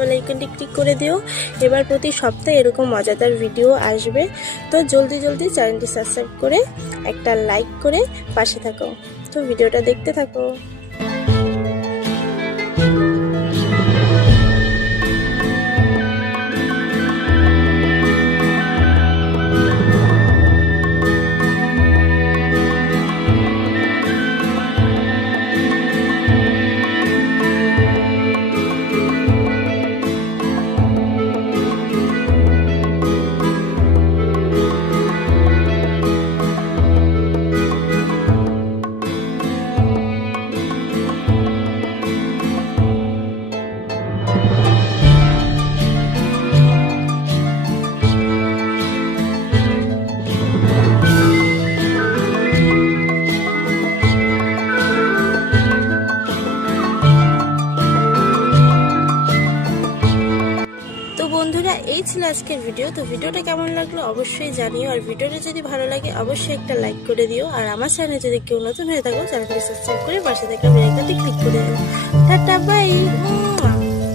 Bell আইকনটি click করে দিও। এবার প্রতি সপ্তাহে এরকম মজাদার ভিডিও আসবে, তো জলদি জলদি চ্যানেলটি সাবস্ক্রাইব করে একটা লাইক করে পাশে থাকো। তো ভিডিওটা দেখতে থাকো। বন্ধুরা, এই ছিল আজকের ভিডিও। তো ভিডিওটা কেমন লাগলো অবশ্যই জানিও, আর ভিডিওটা যদি ভালো লাগে অবশ্যই একটা লাইক করে দিও। আর আমার চ্যানেলে যদি কেউ নতুন হয়ে থাকো চ্যানেলটি সাবস্ক্রাইব করে পাশে থাকা বেল আইকনটি ক্লিক করে দিও। Tata bye.